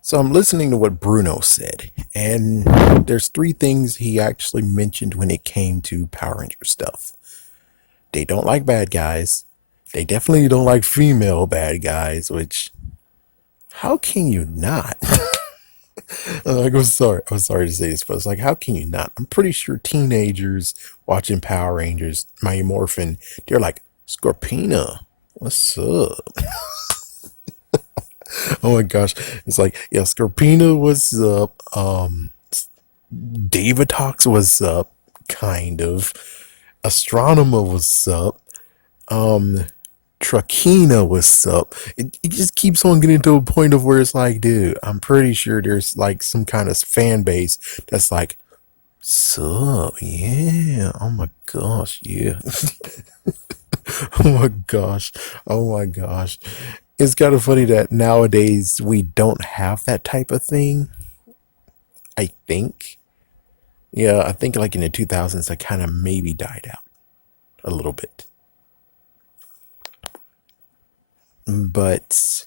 So I'm listening to what Bruno said, and there's three things he actually mentioned when it came to Power Ranger stuff. They don't like bad guys. They definitely don't like female bad guys, which how can you not? I'm sorry to say this, but it's like, how can you not? I'm pretty sure teenagers watching Power Rangers, Mighty Morphin, they're like, Scorpina, what's up? Oh my gosh. It's like, yeah, Scorpina was up. Davatox was up, kind of. Astronomer was up. Um, Trakina was up. It just keeps on getting to a point of where it's like, dude, I'm pretty sure there's like some kind of fan base that's like, sup, yeah, oh my gosh, yeah. Oh my gosh, oh my gosh. It's kind of funny that nowadays we don't have that type of thing, I think. Yeah, I think like in the 2000s, that kind of maybe died out a little bit. But,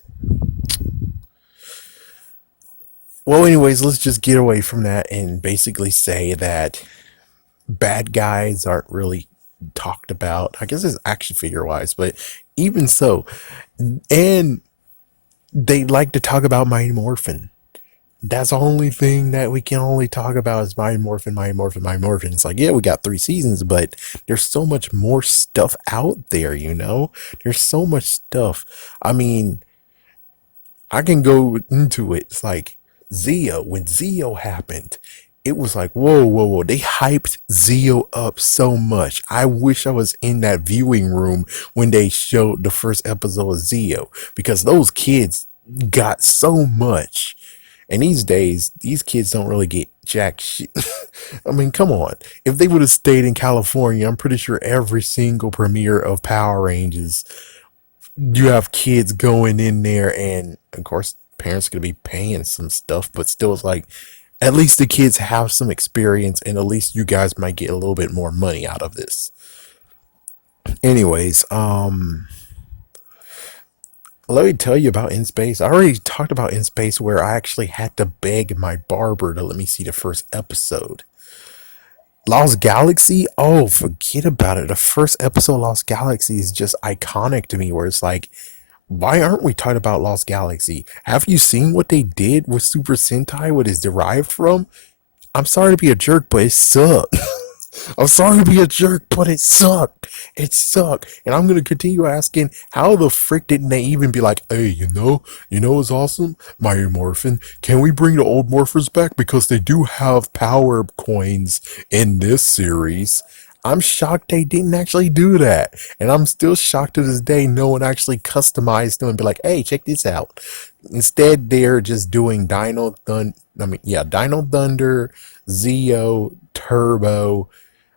well, anyways, let's just get away from that and basically say that bad guys aren't really talked about. I guess it's action figure wise, but even so, and they like to talk about Mighty Morphin. That's the only thing that we can only talk about is Mighty Morphin, Mighty Morphin, Mighty Morphin. It's like, yeah, we got 3 seasons, but there's so much more stuff out there, you know? There's so much stuff. I mean, I can go into it. It's like Zeo, when Zeo happened, it was like, whoa, whoa, whoa. They hyped Zeo up so much. I wish I was in that viewing room when they showed the first episode of Zeo because those kids got so much. And these days, these kids don't really get jack shit. I mean, come on. If they would have stayed in California, I'm pretty sure every single premiere of Power Rangers, you have kids going in there, and of course, parents are going to be paying some stuff, but still, it's like, at least the kids have some experience, and at least you guys might get a little bit more money out of this. Anyways, let me tell you about In Space. I already talked about In Space where I actually had to beg my barber to let me see the first episode. Lost Galaxy? Oh, forget about it. The first episode of Lost Galaxy is just iconic to me where it's like, why aren't we talking about Lost Galaxy? Have you seen what they did with Super Sentai, what is derived from? I'm sorry to be a jerk, but it sucked. I'm sorry to be a jerk, but it sucked. It sucked. And I'm gonna continue asking, how the frick didn't they even be like, hey, what's awesome? Mighty Morphin. Can we bring the old morphers back? Because they do have power coins in this series. I'm shocked they didn't actually do that. And I'm still shocked to this day no one actually customized them and be like, hey, check this out. Instead, they're just doing Dino Thunder, Zeo, Turbo,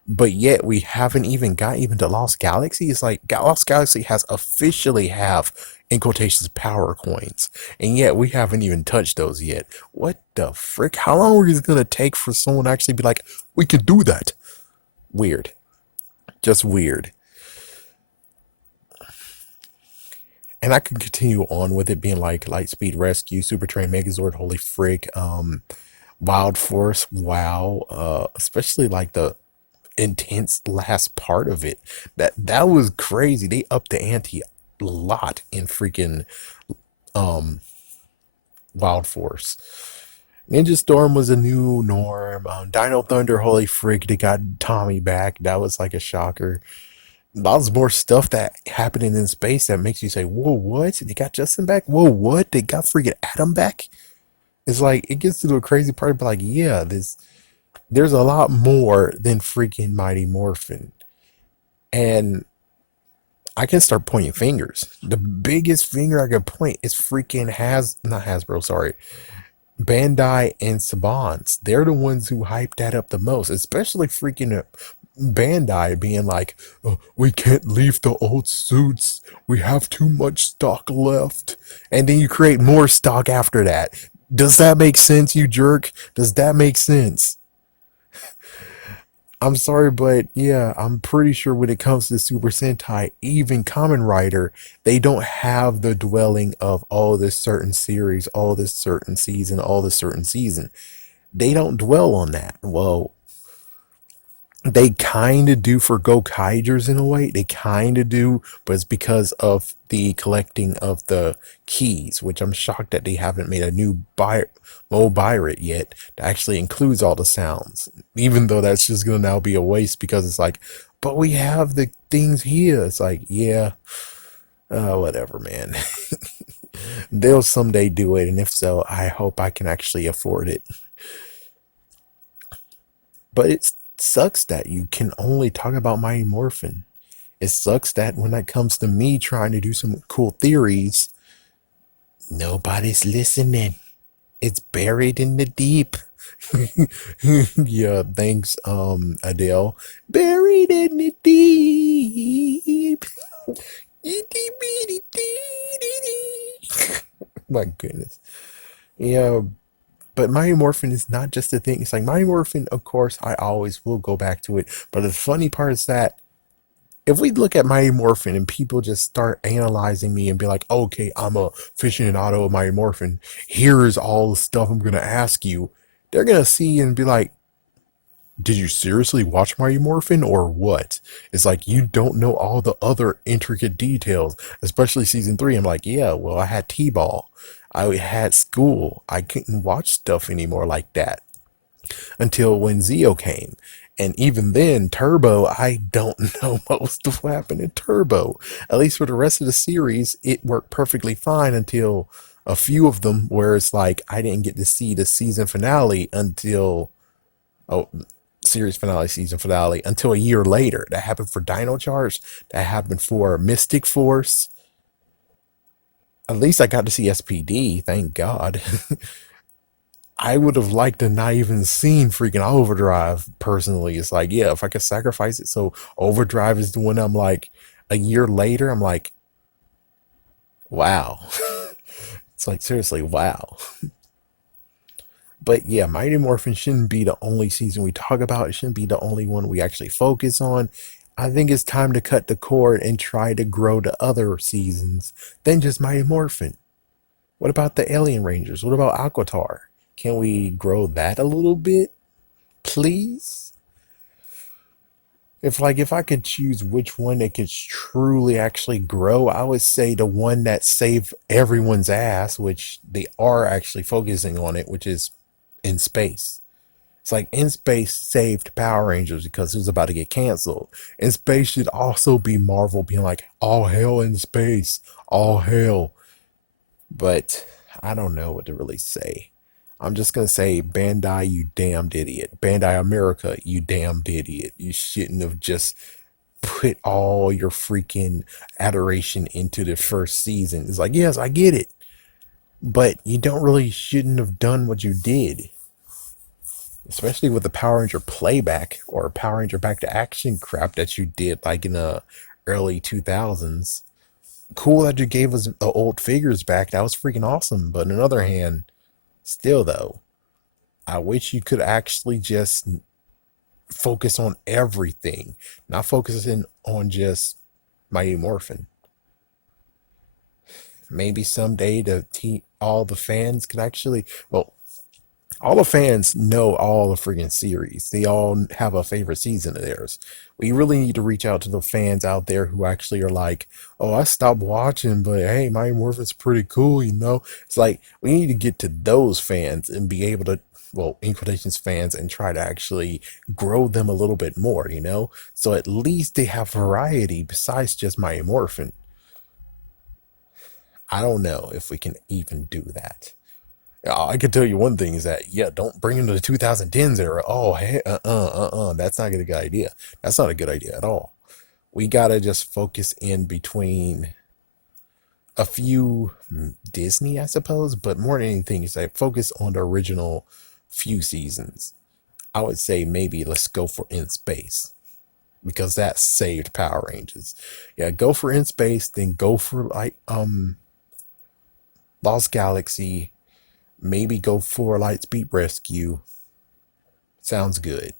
but yet we haven't even got even to Lost Galaxy. It's like Lost Galaxy has officially have in quotations power coins, and yet we haven't even touched those yet. What the frick? How long is it gonna take for someone to actually be like, we could do that? Weird, just weird. And I can continue on with it being like Lightspeed Rescue, Super Train Megazord, holy frick, Wild Force, wow, especially like the intense last part of it. That was crazy. They upped the ante a lot in freaking um Wild Force. Ninja Storm was a new norm. Dino Thunder, holy freak, they got Tommy back. That was like a shocker. Lots more stuff that happening in space that makes you say, "Whoa, what? They got Justin back? Whoa, what? They got freaking Adam back?" It's like it gets to the crazy part, but like, yeah, there's a lot more than freaking Mighty Morphin. And I can start pointing fingers. The biggest finger I can point is freaking not Hasbro, sorry, Bandai and Saban's. They're the ones who hype that up the most, especially freaking Bandai being like, "Oh, we can't leave the old suits. We have too much stock left." And then you create more stock after that. Does that make sense, you jerk? Does that make sense? I'm sorry, but yeah, I'm pretty sure when it comes to Super Sentai, even Kamen Rider, they don't have the dwelling of all this certain series, all this certain season, all this certain season. They don't dwell on that. Well, they kind of do for Gokaigers in a way. They kind of do, but it's because of the collecting of the keys, which I'm shocked that they haven't made a new Mo Pirate yet that actually includes all the sounds. Even though that's just gonna now be a waste because it's like, but we have the things here. It's like, yeah, whatever, man. They'll someday do it, and if so, I hope I can actually afford it. But it sucks that you can only talk about Mighty Morphin. It sucks that when it comes to me trying to do some cool theories, nobody's listening. It's buried in the deep. Yeah, thanks, Adele. Buried in the deep. My goodness. Yeah, but Mighty Morphin is not just a thing. It's like Mighty Morphin, of course, I always will go back to it. But the funny part is that if we look at Mighty Morphin and people just start analyzing me and be like, okay, I'm a aficionado of Mighty Morphin, here's all the stuff I'm gonna ask you, they're gonna see and be like, did you seriously watch Mighty Morphin or what? It's like you don't know all the other intricate details, especially season three. I'm like, yeah, well, I had T-ball. I had school. I couldn't watch stuff anymore like that until when Zeo came. And even then, Turbo, I don't know most of what happened in Turbo. At least for the rest of the series, it worked perfectly fine until a few of them where it's like I didn't get to see the season finale until, oh, series finale, season finale until a year later. That happened for Dino Charge. That happened for Mystic Force. At least I got to see SPD, thank God. I would have liked to not even seen freaking Overdrive personally. It's like, yeah, if I could sacrifice it so Overdrive is the one I'm like a year later, I'm like, wow. It's like seriously, wow. But yeah, Mighty Morphin shouldn't be the only season we talk about. It shouldn't be the only one we actually focus on. I think it's time to cut the cord and try to grow the other seasons than just Mighty Morphin. What about the Alien Rangers? What about Aquatar? Can we grow that a little bit, please? If I could choose which one that could truly actually grow, I would say the one that saved everyone's ass, which they are actually focusing on it, which is in space. It's like in space saved Power Rangers because it was about to get canceled. In space should also be Marvel being like, all hell in space, all hell. But I don't know what to really say. I'm just gonna say, Bandai, you damned idiot. Bandai America, you damned idiot. You shouldn't have just put all your freaking adoration into the first season. It's like, yes, I get it, but you don't really shouldn't have done what you did, especially with the Power Ranger playback or Power Ranger back to action crap that you did like in the early 2000s. Cool that you gave us old figures back. That was freaking awesome. But on the other hand, still though, I wish you could actually just focus on everything, not focusing on just Mighty Morphin. Maybe someday all the fans could actually, well, all the fans know all the freaking series. They all have a favorite season of theirs. We really need to reach out to the fans out there who actually are like, oh, I stopped watching, but hey, Mighty Morphin's pretty cool, you know? It's like we need to get to those fans and be able to, well, in quotations, fans, and try to actually grow them a little bit more, you know? So at least they have variety besides just Mighty Morphin. I don't know if we can even do that. I can tell you one thing is that yeah, don't bring him to the 2010s era. Oh, hey, that's not a good idea. That's not a good idea at all. We gotta just focus in between a few Disney, I suppose, but more than anything, is like focus on the original few seasons. I would say maybe let's go for In Space because that saved Power Rangers. Yeah, go for In Space, then go for like Lost Galaxy. Maybe go for Lightspeed Rescue. Sounds good.